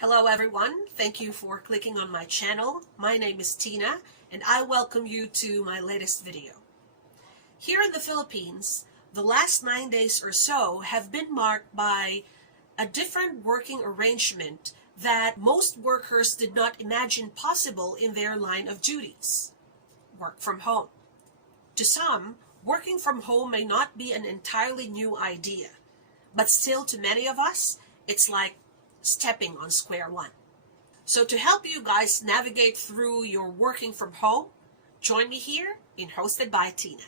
Hello everyone, thank you for clicking on my channel. My name is Tina and I welcome you to my latest video. Here in the Philippines, the last 9 days or so have been marked by a different working arrangement that most workers did not imagine possible in their line of duties. Work from home. To some, working from home may not be an entirely new idea, but still to many of us, it's like stepping on square one. So to help you guys navigate through your working from home, join me here in Hosted by Tina.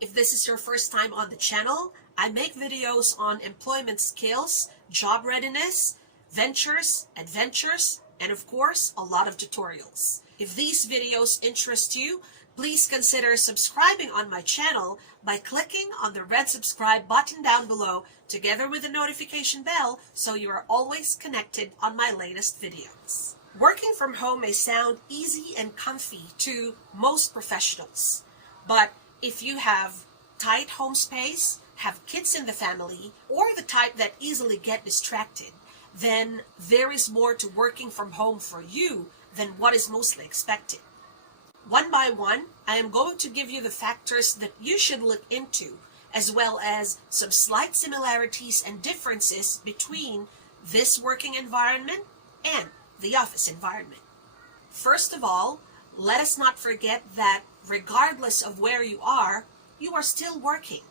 If this is your first time on the channel, I make videos on employment skills, job readiness, ventures, adventures, and of course, a lot of tutorials. If these videos interest you, please consider subscribing on my channel by clicking on the red subscribe button down below together with the notification bell so you are always connected on my latest videos. Working from home may sound easy and comfy to most professionals, but if you have tight home space, have kids in the family, or the type that easily get distracted, then there is more to working from home for you than what is mostly expected. One by one, I am going to give you the factors that you should look into, as well as some slight similarities and differences between this working environment and the office environment. First of all, let us not forget that regardless of where you are still working.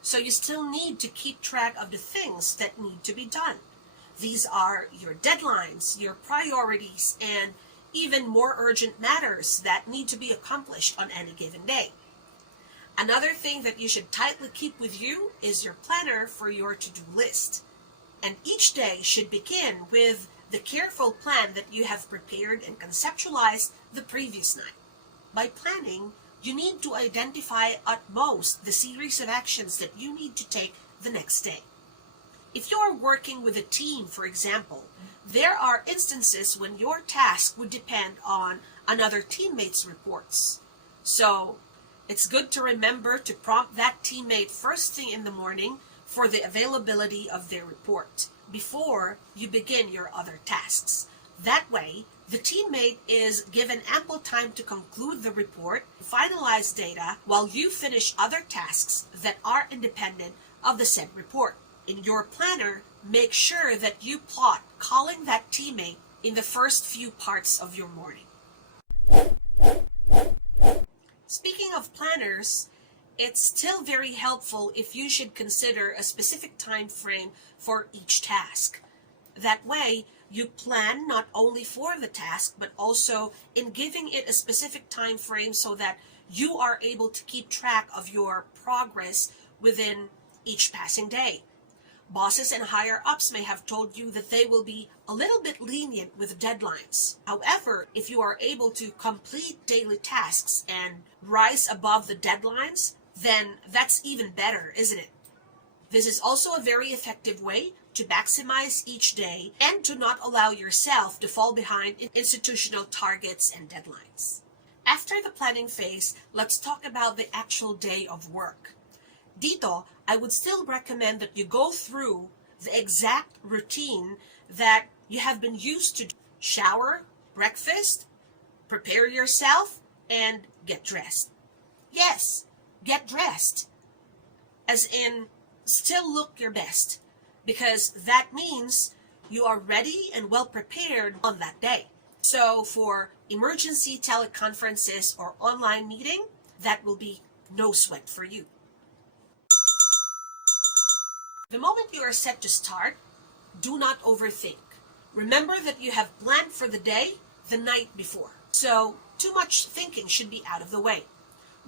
So you still need to keep track of the things that need to be done. These are your deadlines, your priorities, and even more urgent matters that need to be accomplished on any given day. Another thing that you should tightly keep with you is your planner for your to-do list. And each day should begin with the careful plan that you have prepared and conceptualized the previous night. By planning, you need to identify at most the series of actions that you need to take the next day. If you are working with a team, for example, there are instances when your task would depend on another teammate's reports. So it's good to remember to prompt that teammate first thing in the morning for the availability of their report before you begin your other tasks. That way, the teammate is given ample time to conclude the report, finalize data, while you finish other tasks that are independent of the said report. In your planner, make sure that you plot calling that teammate in the first few parts of your morning. Speaking of planners, it's still very helpful if you should consider a specific time frame for each task. That way, you plan not only for the task, but also in giving it a specific time frame so that you are able to keep track of your progress within each passing day. Bosses and higher-ups may have told you that they will be a little bit lenient with deadlines. However, if you are able to complete daily tasks and rise above the deadlines, then that's even better, isn't it? This is also a very effective way to maximize each day and to not allow yourself to fall behind in institutional targets and deadlines. After the planning phase, let's talk about the actual day of work. Dito, I would still recommend that you go through the exact routine that you have been used to. Shower, breakfast, prepare yourself, and get dressed. Yes, get dressed. As in, still look your best, because that means you are ready and well prepared on that day. So for emergency teleconferences or online meeting, that will be no sweat for you. The moment you are set to start, do not overthink. Remember that you have planned for the day the night before. So too much thinking should be out of the way.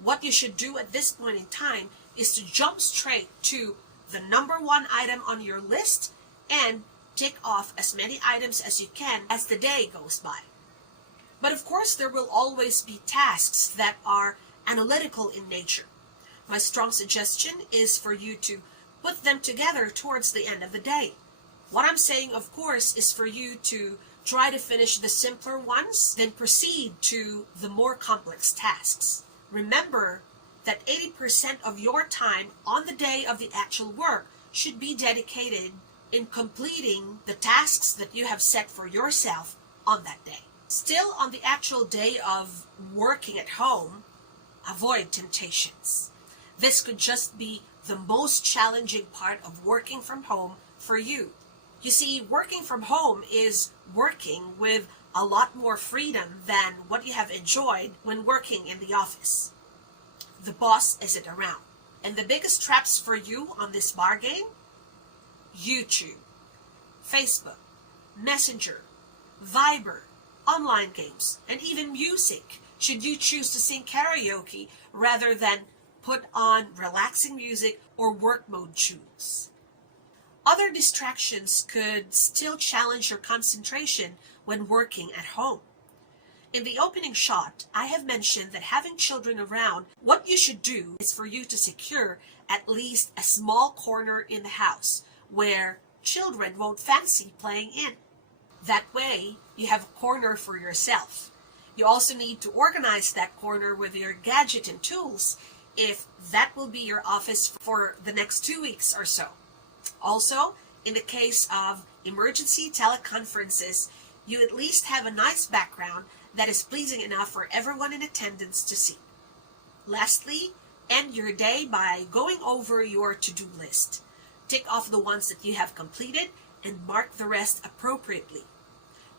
What you should do at this point in time is to jump straight to the number one item on your list and tick off as many items as you can as the day goes by. But of course, there will always be tasks that are analytical in nature. My strong suggestion is for you to put them together towards the end of the day. What I'm saying, of course, is for you to try to finish the simpler ones, then proceed to the more complex tasks. Remember that 80% of your time on the day of the actual work should be dedicated in completing the tasks that you have set for yourself on that day. Still, on the actual day of working at home, avoid temptations. This could just be the most challenging part of working from home for you. You see, working from home is working with a lot more freedom than what you have enjoyed when working in the office. The boss isn't around. And the biggest traps for you on this bargain? YouTube, Facebook, Messenger, Viber, online games, and even music, should you choose to sing karaoke rather than put on relaxing music or work mode tunes. Other distractions could still challenge your concentration when working at home. In the opening shot, I have mentioned that having children around, what you should do is for you to secure at least a small corner in the house where children won't fancy playing in. That way, you have a corner for yourself. You also need to organize that corner with your gadget and tools if that will be your office for the next 2 weeks or so. Also, in the case of emergency teleconferences, you at least have a nice background that is pleasing enough for everyone in attendance to see. Lastly, end your day by going over your to-do list. Tick off the ones that you have completed and mark the rest appropriately.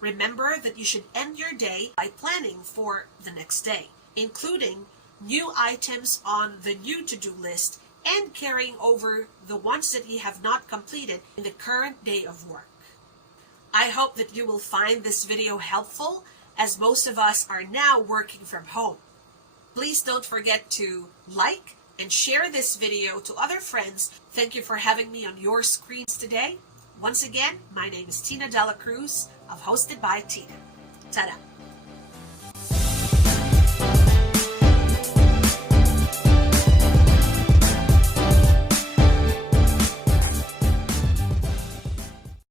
Remember that you should end your day by planning for the next day, including new items on the new to-do list and carrying over the ones that you have not completed in the current day of work. I hope that you will find this video helpful, as most of us are now working from home. Please don't forget to like and share this video to other friends. Thank you for having me on your screens today. Once again, my name is Dela Cruz of Hosted by Tina. Ta-da!